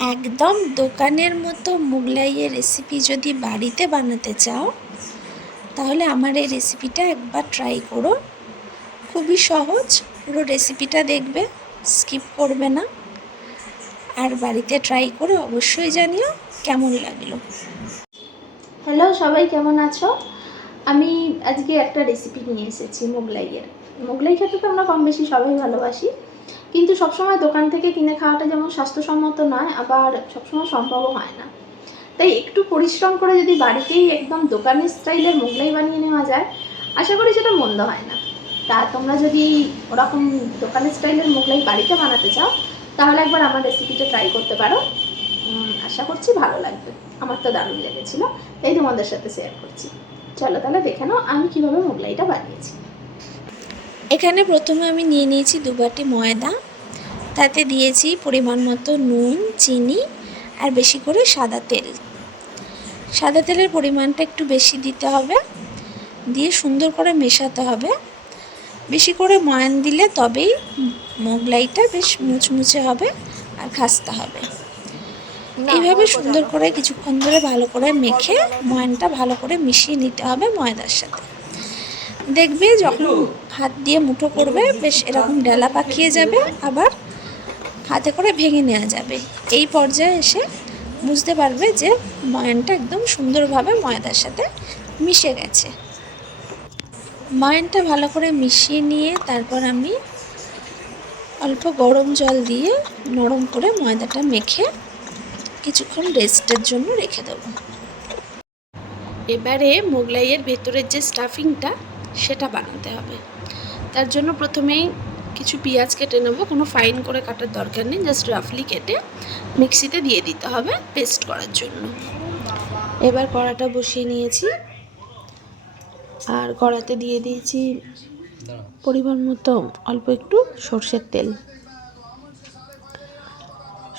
একদম দোকানের মতো মোগলাইয়ের রেসিপি যদি বাড়িতে বানাতে চাও তাহলে আমার এই রেসিপিটা একবার ট্রাই করো। খুবই সহজ, পুরো রেসিপিটা দেখবে, স্কিপ করবে না। আর বাড়িতে ট্রাই করে অবশ্যই জানিও কেমন লাগলো। হ্যালো সবাই, কেমন আছো? আমি আজকে একটা রেসিপি নিয়ে এসেছি মোগলাইয়ের। মোগলাই খেতে তো আমরা কম বেশি সবাই ভালোবাসি, কিন্তু সবসময় দোকান থেকে কিনে খাওয়াটা যেমন স্বাস্থ্যসম্মত নয়, আবার সবসময় সম্ভবও হয় না। তাই একটু পরিশ্রম করে যদি বাড়িতেই একদম দোকানের স্টাইলের মোগলাই বানিয়ে নেওয়া যায়, আশা করি সেটা মন্দ হয় না। তা তোমরা যদি ওরকম দোকানের স্টাইলের মোগলাই বাড়িতে বানাতে চাও তাহলে একবার আমার রেসিপিটা ট্রাই করতে পারো। আশা করছি ভালো লাগবে। আমার তো দারুণ লেগেছিল, তাই তোমাদের সাথে শেয়ার করছি। চলো তাহলে দেখে নাও আমি কীভাবে মোগলাইটা বানিয়েছি। এখানে প্রথমে আমি নিয়ে নিয়েছি 2 বাটি ময়দা, তাতে দিয়েছি পরিমাণ মতো নুন, চিনি আর বেশি করে সাদা তেল। সাদা তেলের পরিমাণটা একটু বেশি দিতে হবে, দিয়ে সুন্দর করে মেশাতে হবে। বেশি করে ময়ান দিলে তবেই মোগলাইটা বেশ মুচমুচে হবে আর খাস্তা হবে। এইভাবে সুন্দর করে কিছুক্ষণ ধরে ভালো করে মেখে ময়ানটা ভালো করে মিশিয়ে নিতে হবে ময়দার সাথে। দেখবে যখন হাত দিয়ে মুঠো করবে বেশ এরকম ডেলা পাকিয়ে যাবে, আবার হাতে করে ভেঙে নেওয়া যাবে। এই পর্যায়ে এসে বুঝতে পারবে যে ময়ানটা একদম সুন্দরভাবে ময়দার সাথে মিশে গেছে। ময়ানটা ভালো করে মিশিয়ে নিয়ে তারপর আমি অল্প গরম জল দিয়ে নরম করে ময়দাটা মেখে কিছুক্ষণ রেস্টের জন্য রেখে দেব। এবারে মোগলাইয়ের ভেতরের যে স্টাফিংটা সেটা বানাতে হবে। তার জন্য প্রথমেই কিছু পেঁয়াজ কেটে নেব। কোনো ফাইন করে কাটার দরকার নেই, জাস্ট রাফলি কেটে মিক্সিতে দিয়ে দিতে হবে পেস্ট করার জন্য। এবার কড়াটা বসিয়ে নিয়েছি, আর কড়াতে দিয়ে দিয়েছি পরিমাণ মতো অল্প একটু সর্ষের তেল।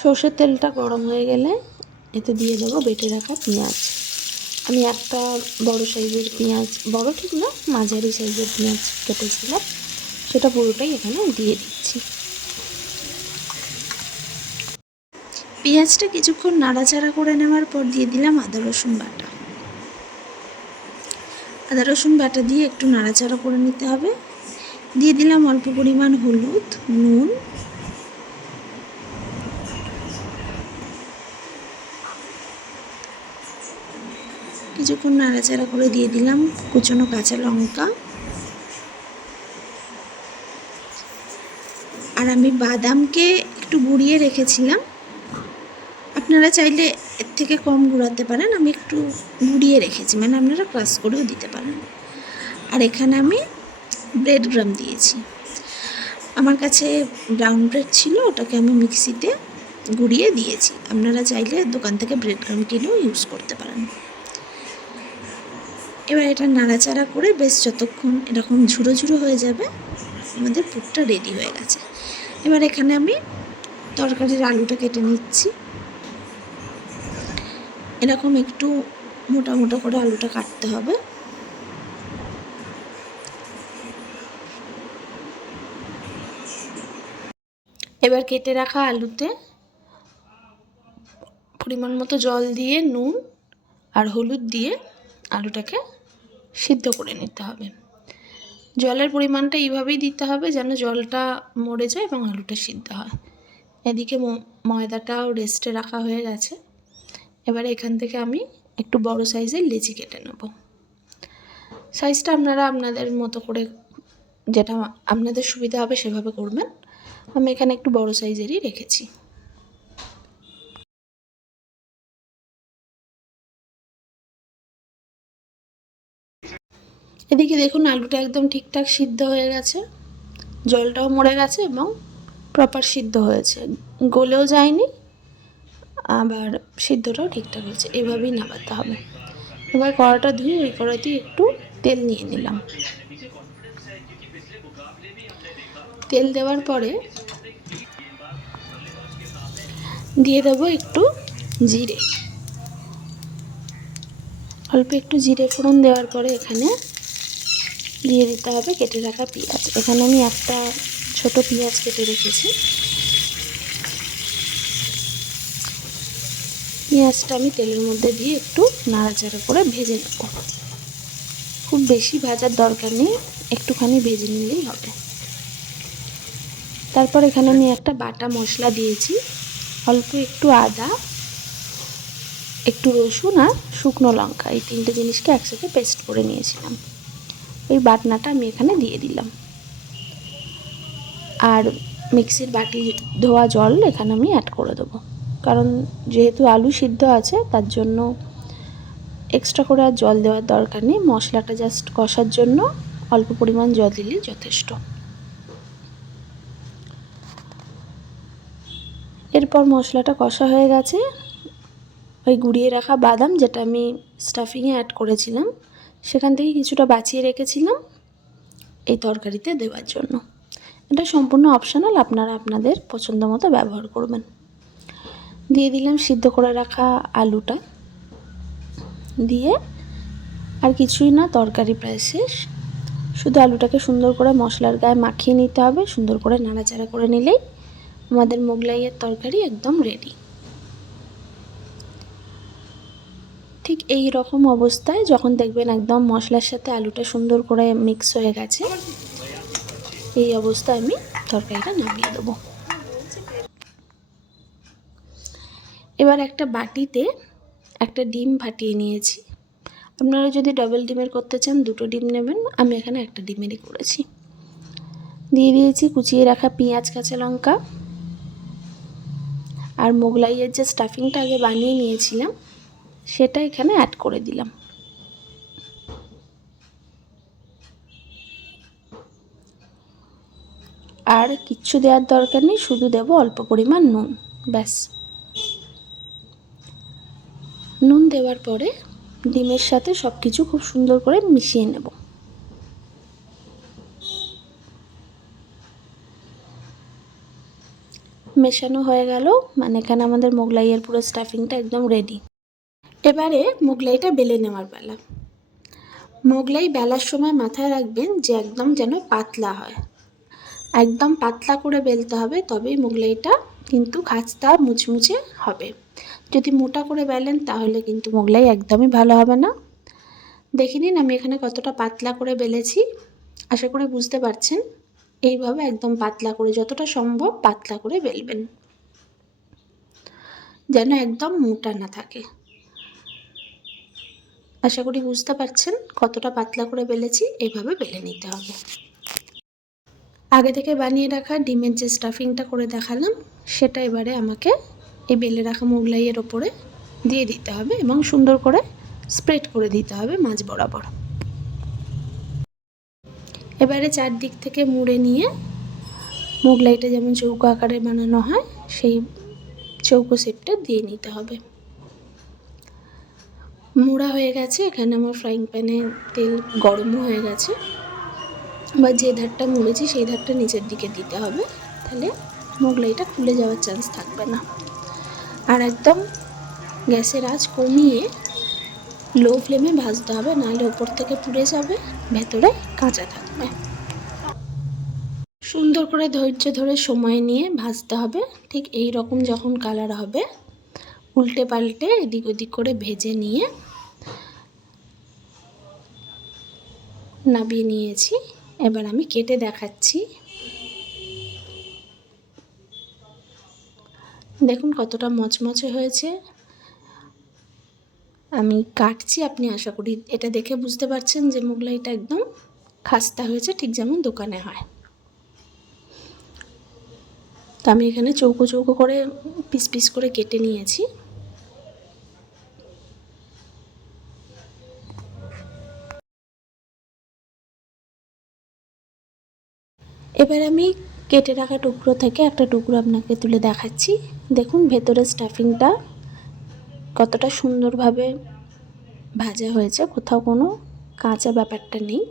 সর্ষের তেলটা গরম হয়ে গেলে এতে দিয়ে দেবো বেটে রাখা পেঁয়াজ। আমি একটা বড় সাইজের পেঁয়াজ, বড় ঠিক না, মাঝারি সাইজের পেঁয়াজ কেটেছিলাম, সেটা পুরোটাই এখানে দিয়ে দিচ্ছি। পেঁয়াজটা কিছুক্ষণ নাড়াচাড়া করে নেওয়ার পর দিয়ে দিলাম আদা রসুন বাটা। আদা রসুন বাটা দিয়ে একটু নাড়াচাড়া করে নিতে হবে। দিয়ে দিলাম অল্প পরিমাণ হলুদ, নুন, কিছুক্ষণ নাড়াচাড়া করে দিয়ে দিলাম কুচনো কাঁচা লঙ্কা। আর আমি বাদামকে একটু গুঁড়িয়ে রেখেছিলাম, আপনারা চাইলে এর থেকে কম গুঁড়াতে পারেন, আমি একটু গুঁড়িয়ে রেখেছি, মানে আপনারা ক্রাশ করেও দিতে পারেন। আর এখানে আমি ব্রেড ক্রাম্ব দিয়েছি। আমার কাছে ব্রাউন ব্রেড ছিল, ওটাকে আমি মিক্সিতে গুঁড়িয়ে দিয়েছি। আপনারা চাইলে দোকান থেকে ব্রেড ক্রাম্ব কিনেও ইউজ করতে পারেন। এবার এটা নাড়াচাড়া করে বেশ যতক্ষণ এরকম ঝুড়ো ঝুড়ো হয়ে যাবে, আমাদের পুরটা রেডি হয়ে গেছে। এবার এখানে আমি তরকারির আলুটা কেটে নিচ্ছি। এরকম একটু মোটা মোটা করে আলুটা কাটতে হবে। এবার কেটে রাখা আলুতে পরিমাণ মতো জল দিয়ে নুন আর হলুদ দিয়ে আলুটাকে সিদ্ধ করে নিতে হবে। জলের পরিমাণটা এইভাবেই দিতে হবে যেন জলটা মরে যায় এবং আলুটা সিদ্ধ হয়। এদিকে ময়দাটাও রেস্টে রাখা হয়ে গেছে। এবারে এখান থেকে আমি একটু বড় সাইজের লেচি কেটে নেব। সাইজটা আপনারা আপনাদের মতো করে, যেটা আপনাদের সুবিধা হবে সেভাবে করবেন। আমি এখানে একটু বড় সাইজেরই রেখেছি। এদিকে দেখুন আলুটা একদম ঠিকঠাক সিদ্ধ হয়ে গেছে, জলটাও মরে গেছে এবং প্রপার সিদ্ধ হয়েছে, গলেও যায়নি, আবার সিদ্ধটাও ঠিকঠাক হয়েছে। এভাবেই নামাতে হবে। এবার কড়াটা ধুয়ে ওই কড়াতেই একটু তেল নিয়ে নিলাম। তেল দেওয়ার পরে দিয়ে দেবো একটু জিরে, অল্প একটু জিরে ফোড়ন দেওয়ার পরে এখানে দিয়ে দিতে হবে কেটে রাখা পেঁয়াজ। এখানে আমি একটা ছোট পেঁয়াজ কেটে রেখেছি। পেঁয়াজটা আমি তেলের মধ্যে দিয়ে একটু নাড়াচাড়া করে ভেজে নেব। খুব বেশি ভাজার দরকার নেই, একটুখানি ভেজে নিলেই হবে। তারপর এখানে আমি একটা বাটা মশলা দিয়েছি, অল্প একটু আদা, একটু রসুন আর শুকনো লঙ্কা, এই 3টে জিনিসকে একসাথে পেস্ট করে নিয়েছিলাম। ওই বাটনাটা আমি এখানে দিয়ে দিলাম। আর মিক্সির বাটি ধোয়া জল এখানে আমি অ্যাড করে দেবো, কারণ যেহেতু আলু সিদ্ধ আছে তার জন্য এক্সট্রা করে আর জল দেওয়ার দরকার নেই। মশলাটা জাস্ট কষার জন্য অল্প পরিমাণ জল দিলেই যথেষ্ট। এরপর মশলাটা কষা হয়ে গেছে, ওই গুঁড়িয়ে রাখা বাদাম যেটা আমি স্টাফিংয়ে অ্যাড করেছিলাম সেখান থেকে কিছুটা বাঁচিয়ে রেখেছিলাম এই তরকারিতে দেওয়ার জন্য। এটা সম্পূর্ণ অপশনাল, আপনারা আপনাদের পছন্দ মতো ব্যবহার করবেন। দিয়ে দিলাম সিদ্ধ করে রাখা আলুটা, দিয়ে আর কিছুই না, তরকারি প্রায় শেষ। শুধু আলুটাকে সুন্দর করে মশলার গায়ে মাখিয়ে নিতে হবে, সুন্দর করে নাড়াচাড়া করে নিলেই আমাদের মোগলাইয়ের তরকারি একদম রেডি। ঠিক এই রকম অবস্থায় যখন দেখবেন একদম মশলার সাথে আলুটা সুন্দর করে মিক্স হয়ে গেছে, এই অবস্থায় আমি তরকারিটা নামিয়ে দেবো। এবার একটা বাটিতে একটা ডিম ফাটিয়ে নিয়েছি। আপনারা যদি ডাবল ডিমের করতে চান 2টো ডিম নেবেন, আমি এখানে একটা ডিমেরই করেছি। দিয়ে দিয়েছি কুচিয়ে রাখা পেঁয়াজ, কাঁচা লঙ্কা আর মোগলাইয়ের যে স্টাফিংটা আগে বানিয়ে নিয়েছিলাম সেটা এখানে অ্যাড করে দিলাম। আর কিচ্ছু দেওয়ার দরকার নেই, শুধু দেব অল্প পরিমাণ নুন, ব্যাস। নুন দেওয়ার পরে ডিমের সাথে সব কিছু খুব সুন্দর করে মিশিয়ে নেব। মেশানো হয়ে গেল, মানে এখানে আমাদের মোগলাইয়ের পুরো স্টাফিংটা একদম রেডি। এবারে মোগলাইটা বেলে নেওয়ার পালা। মোগলাই বেলার সময় মাথায় রাখবেন যে একদম যেন পাতলা হয়, একদম পাতলা করে বেলতে হবে, তবেই মোগলাইটা কিন্তু খাস্তা মুচমুচে হবে। যদি মোটা করে বেলেন তাহলে কিন্তু মোগলাই একদমই ভালো হবে না। দেখে নিন আমি এখানে কতটা পাতলা করে বেলেছি, আশা করি বুঝতে পারছেন। এইভাবে একদম পাতলা করে, যতটা সম্ভব পাতলা করে বেলবেন, যেন একদম মোটা না থাকে। আশা করি বুঝতে পারছেন কতটা পাতলা করে বেলেছি, এইভাবে বেলে নিতে হবে। আগে থেকে বানিয়ে রাখা ডিমের যে স্টাফিংটা করে দেখালাম সেটা এবারে আমাকে এই বেলে রাখা মোগলাইয়ের ওপরে দিয়ে দিতে হবে এবং সুন্দর করে স্প্রেড করে দিতে হবে মাঝ বরাবর। এবারে চারদিক থেকে মুড়ে নিয়ে মোগলাইটা যেমন চৌকো আকারে বানানো হয় সেই চৌকো শেপটা দিয়ে নিতে হবে। মোড়া হয়ে গেছে, এখানে আমার ফ্রাইং প্যানে তেল গরমও হয়ে গেছে। বা যে ধারটা মুড়েছি সেই ধারটা নিচের দিকে দিতে হবে, তাহলে মোগলাইটা খুলে যাওয়ার চান্স থাকবে না। আর একদম গ্যাসের আঁচ কমিয়ে লো ফ্লেমে ভাজতে হবে, নাহলে ওপর থেকে পুড়ে যাবে, ভেতরে কাঁচা থাকবে। সুন্দর করে ধৈর্য ধরে সময় নিয়ে ভাজতে হবে। ঠিক এই রকম যখন কালার হবে উল্টে পাল্টে এদিক ওদিক করে ভেজে নিয়ে নামিয়ে নিয়েছি। এবার আমি কেটে দেখাচ্ছি, দেখুন কতটা মচমচে হয়েছে। আমি কাটছি, আপনি আশা করি এটা দেখে বুঝতে পারছেন যে মোগলাইটা একদম খাস্তা হয়েছে, ঠিক যেমন দোকানে হয়। তো আমি এখানে চৌকো চৌকো করে পিস পিস করে কেটে নিয়েছি। এবার আমি কেটে রাখা টুকরো থেকে একটা টুকরো আপনাকে তুলে দেখাচ্ছি। দেখুন ভেতরের স্টাফিংটা কতটা সুন্দরভাবে ভাজা হয়েছে, কোথাও কোনো কাঁচা ব্যাপারটা নেই।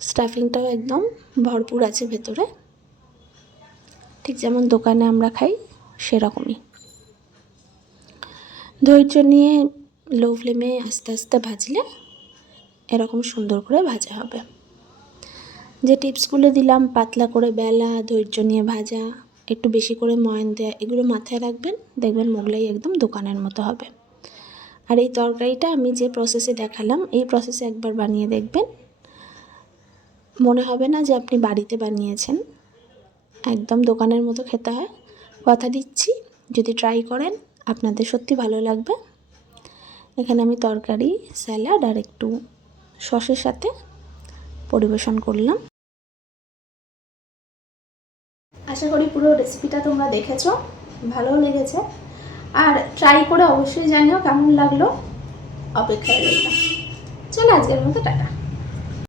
স্টাফিংটাও একদম ভরপুর আছে ভেতরে, ঠিক যেমন দোকানে আমরা খাই সেরকমই। ধৈর্য নিয়ে লো ফ্লেমে আস্তে আস্তে ভাজলে এরকম সুন্দর করে ভাজা হবে। যে টিপসগুলো দিলাম, পাতলা করে বেলা, ধৈর্য নিয়ে ভাজা, একটু বেশি করে ময়ান দেওয়া, এগুলো মাথায় রাখবেন, দেখবেন মোগলাই একদম দোকানের মতো হবে। আর এই তরকারিটা আমি যে প্রসেসে দেখালাম, এই প্রসেসে একবার বানিয়ে দেখবেন, মনে হবে না যে আপনি বাড়িতে বানিয়েছেন, একদম দোকানের মতো খেতে হয়। কথা দিচ্ছি, যদি ট্রাই করেন আপনাদের সত্যি ভালো লাগবে। এখানে আমি তরকারি, স্যালাড আর একটু সসের সাথে পরিবেশন করলাম। আশা করি পুরো রেসিপিটা তোমরা দেখেছো, ভালো লেগেছে। আর ট্রাই করে অবশ্যই জানিও কেমন লাগলো। অপেক্ষায় রইলাম। চলো আজকের মতো টাটা।